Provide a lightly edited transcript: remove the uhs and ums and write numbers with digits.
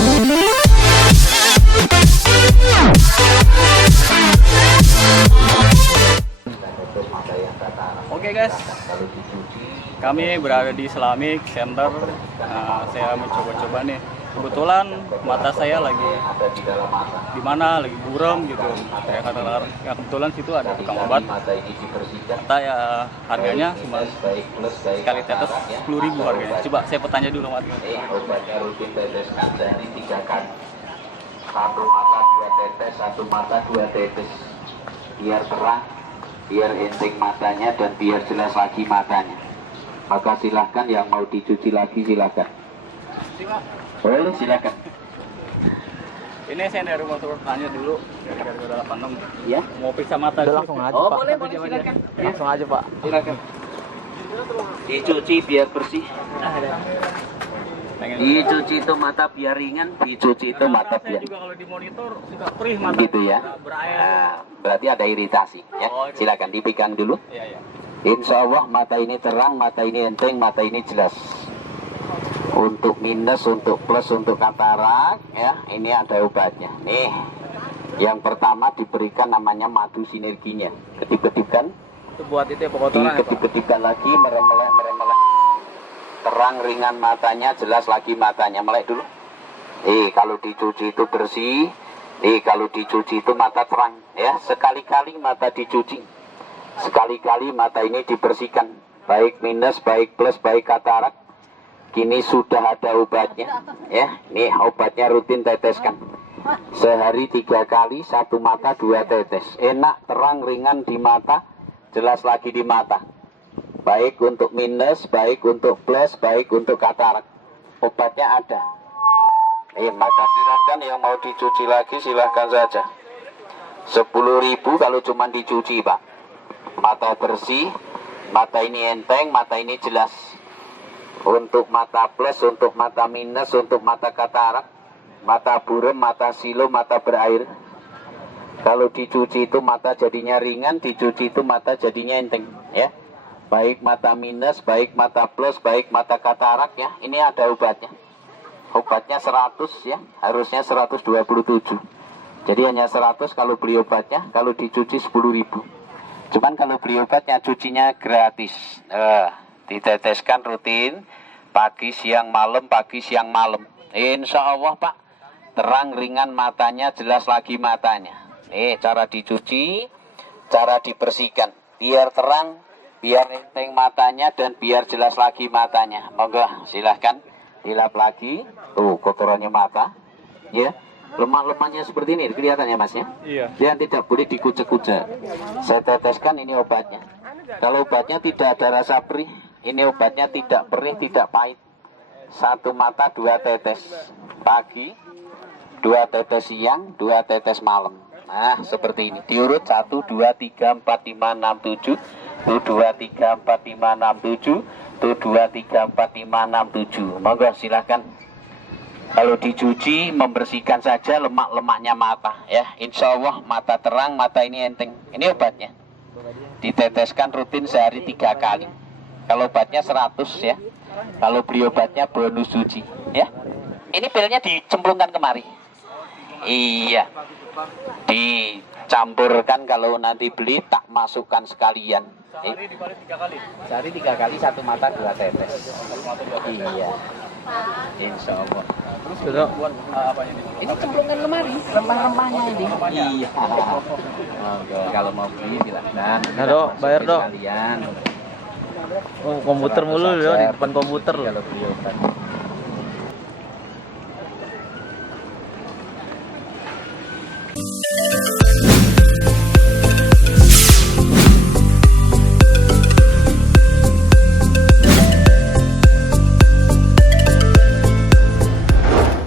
Oke guys, kami berada di Islamic Center. Saya mencoba-coba nih. Kebetulan mata saya lagi di mana, lagi buram gitu. Kayak kata ya, kebetulan situ ada tukang obat. Mata ya harganya cuma sekali tetes 10.000 harganya. Coba saya bertanya dulu sama dia. Obatnya rutin teteskan sehari 3 kali. Satu mata 2 tetes, satu mata 2 tetes. Biar terang, biar enteng matanya dan biar jelas lagi matanya. Maka silahkan yang mau dicuci lagi silahkan. Boleh silahkan. Ini saya dari rumah tanya dulu dari garda 86. Ya. Mau periksa mata. Udah langsung aja, Oh Pak. boleh silakan. Langsung aja, Pak. Silakan. Dicuci biar bersih. Pengen Dicuci itu mata biar ringan, dicuci itu mata saya biar. juga kalau di monitor suka perih mata. Gitu ya. Berair. Nah, berarti ada iritasi ya. Oh, gitu. Silakan dipegang dulu. Iya, iya. Insya Allah mata ini terang, mata ini enteng, mata ini jelas. Untuk minus, untuk plus, untuk katarak ya, ini ada obatnya. Nih, yang pertama diberikan namanya madu sinerginya. Kedip-kedipkan, Itu buat itu ya pekotoran ya, Pak. kedip-kedipkan lagi, merem-melek. Terang ringan matanya, jelas lagi matanya. Melek dulu. Kalau dicuci itu bersih. Kalau dicuci itu mata terang ya. Sekali-kali mata dicuci. Sekali-kali mata ini dibersihkan. Baik minus, baik plus, baik katarak. Kini sudah ada obatnya ya. Nih obatnya rutin teteskan. Sehari 3 kali, satu mata 2 tetes. Enak, terang, ringan di mata, jelas lagi di mata. Baik untuk minus, baik untuk plus, baik untuk katarak. Obatnya ada. Maka silahkan yang mau dicuci lagi silahkan saja. 10.000 kalau cuma dicuci Pak. Mata bersih, mata ini enteng, mata ini jelas. Untuk mata plus, untuk mata minus, untuk mata katarak, mata buram, mata silo, mata berair. Kalau dicuci itu mata jadinya ringan, dicuci itu mata jadinya enteng ya. Baik mata minus, baik mata plus, baik mata katarak ya. Ini ada obatnya. Obatnya 100 ya, harusnya 127. Jadi hanya 100 kalau beli obatnya, kalau dicuci 10.000. Cuman kalau beli obatnya cucinya gratis. Diteteskan rutin pagi siang malam, pagi siang malam. Insya Allah Pak, terang ringan matanya, jelas lagi matanya. Cara dicuci, cara dibersihkan, biar terang, biar enteng matanya dan biar jelas lagi matanya. Monggo silahkan dilap lagi. Tuh kotorannya mata, ya. Lemah-lemahnya seperti ini kelihatannya Mas ya. Iya. Yang tidak boleh dikucek-kucek. Saya teteskan ini obatnya. Kalau obatnya tidak ada rasa perih, ini obatnya tidak perih, tidak pahit. Satu mata 2 tetes pagi, 2 tetes siang, 2 tetes malam. Nah seperti ini. Diurut 1, 2, 3, 4, 5, 6, 7. Tuh 2, 3, 4, 5, 6, 7. Tuh 2, 3, 4, 5, 6, 7. Monggo silahkan. Kalau dicuci membersihkan saja lemak-lemaknya mata ya. Insya Allah mata terang, mata ini enteng. Ini obatnya. Diteteskan rutin sehari 3 kali. Kalau obatnya 100 ya. Kalau beli obatnya bonus cuci ya. Ini pilnya dicemplungkan kemari. Iya. Dicampurkan kalau nanti beli tak masukkan sekalian. Sehari dibalik 3 kali. Sehari 3 kali, satu mata 2 tetes. Iya. Insya Allah. Terus kita buat apa ini? Ini cemplungkan lemari, rempah-rempahnya ini. Iya. Kalau mau beli silahkan. Nah, Dok, bayar, Dok. Kalian. Oh, komputer mulu ya, di depan komputer loh. Kalau beli obat.